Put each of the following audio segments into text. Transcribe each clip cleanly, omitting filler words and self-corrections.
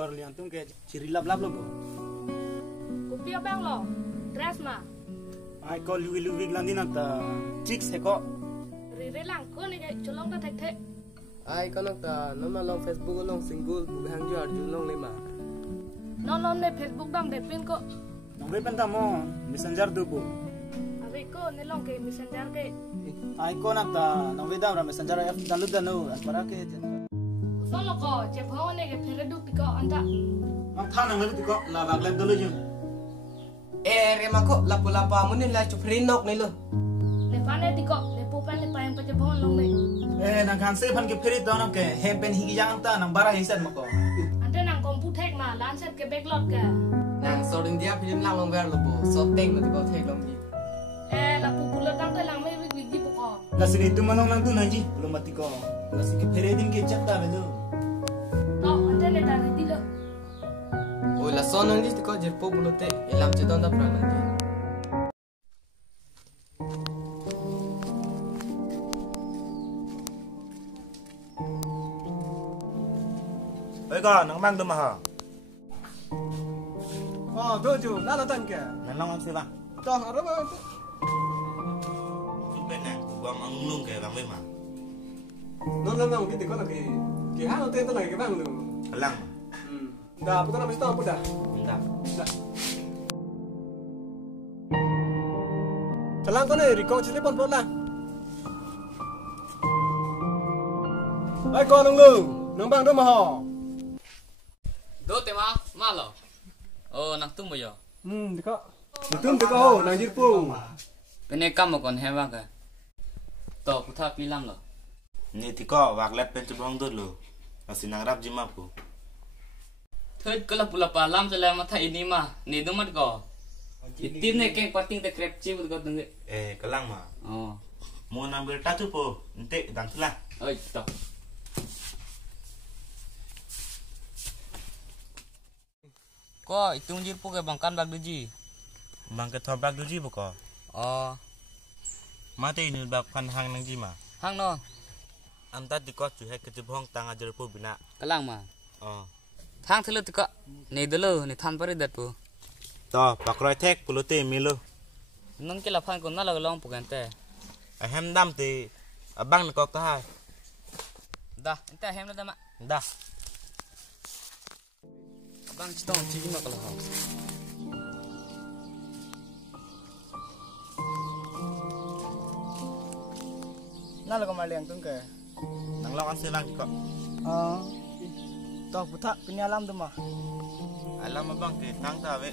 kor liang tung ke ciri lap lo bo. Kupia bang lo, dress ma. Ai ko lui glandi na ta chicks he ko. Rire lang ko ni ke cholong ta thek thek. Ai ko nak ta nama long Facebook long single bukan ju arju long lema. Non ne Facebook dam de pin ko. Nong be penta mo messenger do bo. Abi ko ni long ke messenger ke. Ai ko na ta nong be da messenger app download da no para ke. Solo ko je phone ne ke phire duk ti ko anta. Ang tha nang le ko la bag le dolo ju. Remako lapu-lapa munin la chuprin nok ni lo. Le fane ti ko le pu pan le pa em pa je phone long le. Nang kan se pan ke phiri do na ke hem pen hi yang ta nang bara hi set mako. Ante nang kompu thek ma lan set ke backlog ke. Nang sorin dia film lang long ver lo bo. So teng ma ti ko thek long di. La pu pula tang te lang me wig di po ko. La sini tu manong nang tu naji belum mati ko. La sini ke phiri din ke chat ta be do. To ante ne ta di lo. O la sonon di ti ko je po bulote elam che donda prana di. Oi ka nang mang tu ma ha. Oh, dojo, lalo tan ke? Nang long am se ba. Toh, ada apa? Tu ben na gua mang lung ke bang be ma. Non, kita kau lagi. Kita halo tentu lagi bang lu. Lang. Dah, bukan nama itu dah. Enggak. Dah. Selang kau ni record telepon pun lah. Hai kau nung bang tu mah. Do tema malo. Oh nak tum boyo. Dekat. Betul dekat. Nang jirpung. Pene kam kon hewa ka. To putha pilam lo. Ni ti ko wak let pen chubong dut lo. Asinang rap jima ko. Third kala pula palam sala matha ini mah ni dumat ko. Itim ne keng pating te krep chi bud ko tung. Kelang ma. Oh. Mo nang ber tatu po. Ente dang sela. Oi to. Ko itung jir pu ke bangkan bag duji. Bang ke thobak duji bu ko. Oh. Mate ini bak kan hang nang jima. Hang no. Anta di ko chu he ke jubong tang ajar pu bina. Kalang ma. Oh. Thang thelu tika ni dulu ni than pare dat pu. To pakroi thek pulote milo. Nung ke la phan kon na la long pu kan te. Hem dam te abang ne ko ta hai. Dah, ente hem na dama. Dah. Bang chitong chi ma kala ha. Nala kau maliang tu ke? Nang long an se lang ko. Toh buta penyalam tu mah. Alam abang ke tang ta we.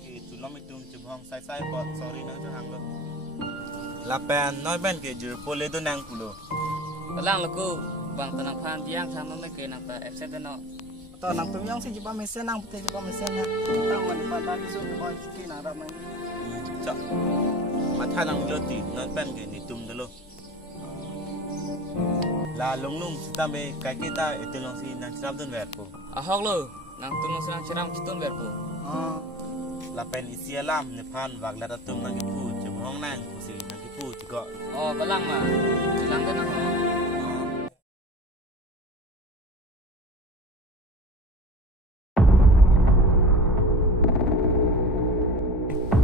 Ki tulom itum jubong sai pot sorry nang hang lo. La pen noi ben ke jur pole do nang pulo. Kalang laku bang tanang phan tiang sama me ke nang ta FZ no. Toh nang pemyang si jipa mesen nang putih jipa mesen na. Tang mana pada di so kau sikit nak ramai. Chak. Matha nang loti noi ben ke ni tum dolo. La long lung sitambe kai kita etelong si nang srab don ver po. Ahok lo nang tung sang chiram chitun ber po. La pen isi alam ne phan wak la tum nang ki pu jubong nang ku si nang ki pu ti ko. Oh kalang ma. Kalang kan ho.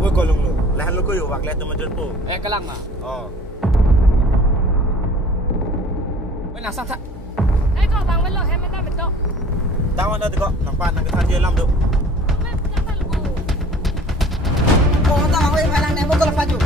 Ko ko long lo. La lo ko yo wak la tum ajar po. Kalang ma. Oh. Nang sang tak. Ko bang me lo hem me ta me to. Tawan da ti ko nang pan nang ka than je lam do. Me ta ta lu. Oh, tak awak palang nemo kalau paju.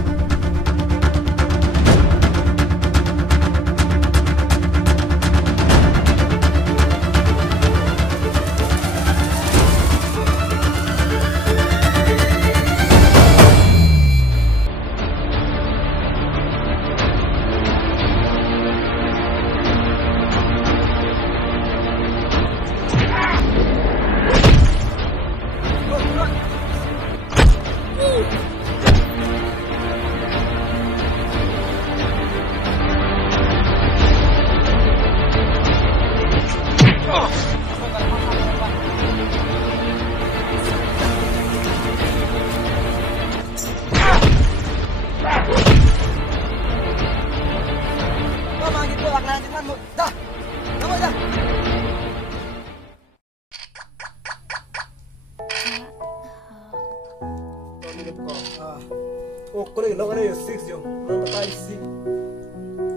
tay si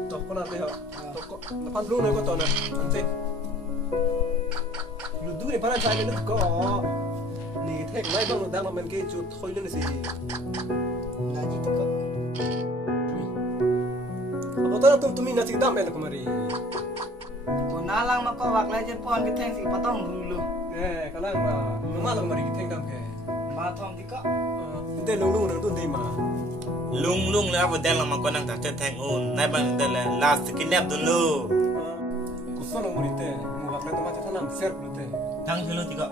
to ko na te ho to ko na pan blue na ko to na ante lu du ni para sai ni ko ni thek mai bang dang men ke chu thoi le si Lagi tu kok. apa to tumi na sing dam el ko mari Ko nalang mako wak lajer pon ke theng si patong dulu. kalang ma ma lang mari thek dam ke Ma thom ti kok. ante lu nang tu ni ma lung le abo den lama ko nang ta theng un nai bang de le last kinap dun lu ku sono mari te mu wak le to ma ta nam ser ku te thang chulu ti ko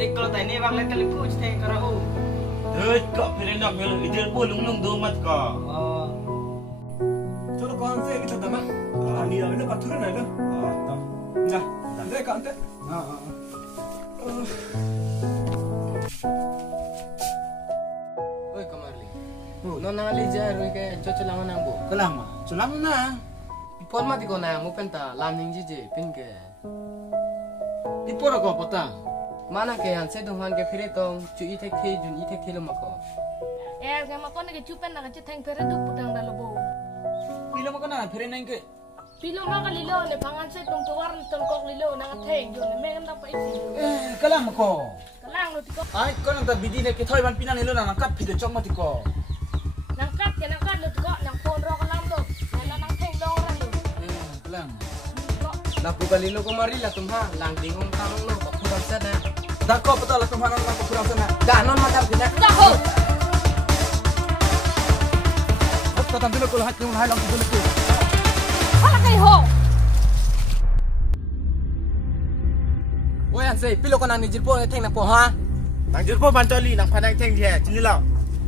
Ek kalau tadi wak lajer kali puj theng karau. Thut ko phire nok melo idel po lung do mat ko cholo ko an se ki ta ma ni ra le ka thur na le to ja de ka ante Oi kamarli. Non nangali jar ke chocho lama nang bu. Kelang ma. Sulam na. Pon mati ko na mu penta lam ning ji pin ke. Di pora ko potang. Mana ke han se dong han ke phire tong chu I thek the jun I thek the lo mako. Ga mako ne ke chupen na ke theng pereduk putang dalobo. Pilo mo kana phere nang ke. Pilo maka lilo ne pangan se tung tuwar tung kok lilo na theng jo ne men da pa isi. Kelang ko. Kalang lo tiko. Ai ko nang ta bidi ne ke thoi ban pinan lo nang kat pide chok mati ko. Nangkat lo tiko nang phone ro kalam do. Na nang theng dong ran lo. Kelang. La pu kali lo ko mari la tum ha lang ding hong kang lo ko kurang sa na. Da ko pata la kemana nang ko kurang sana. Da non madam kita. Da ho. Ko tam dilo ko hat ni hai lang dilo ko. Hala kai ho. Oi han se pilo ko nang ni jil po theng na po ha. nang jur po ban toli nang phanai theng the chini lao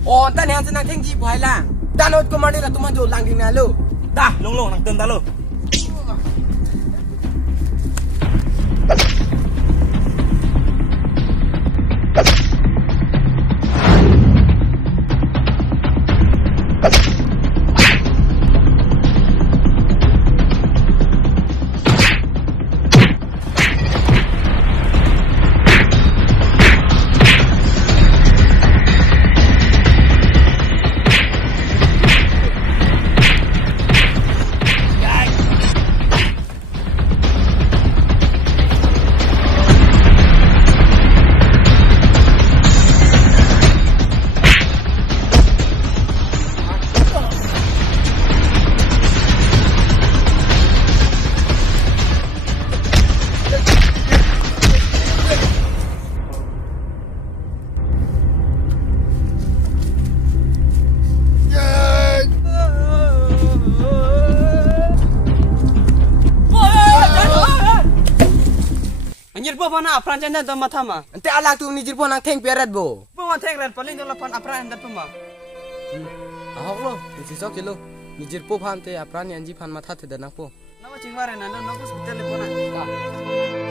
On tan han se nang theng ji bhai la. Danot ko mari la tum ha jo lang ding na lo. da lung nang tum da lo Anjir po pana apran janda to mathama. Ante alak tu ni jil po nang theng perat bo. Po wan theng ran paling to lapan apran dat pema. Ahok lo, isi sok kilo. Ni jil po phan te apran ni anji phan matha te danang po. Nama cingware na no hospital le pona.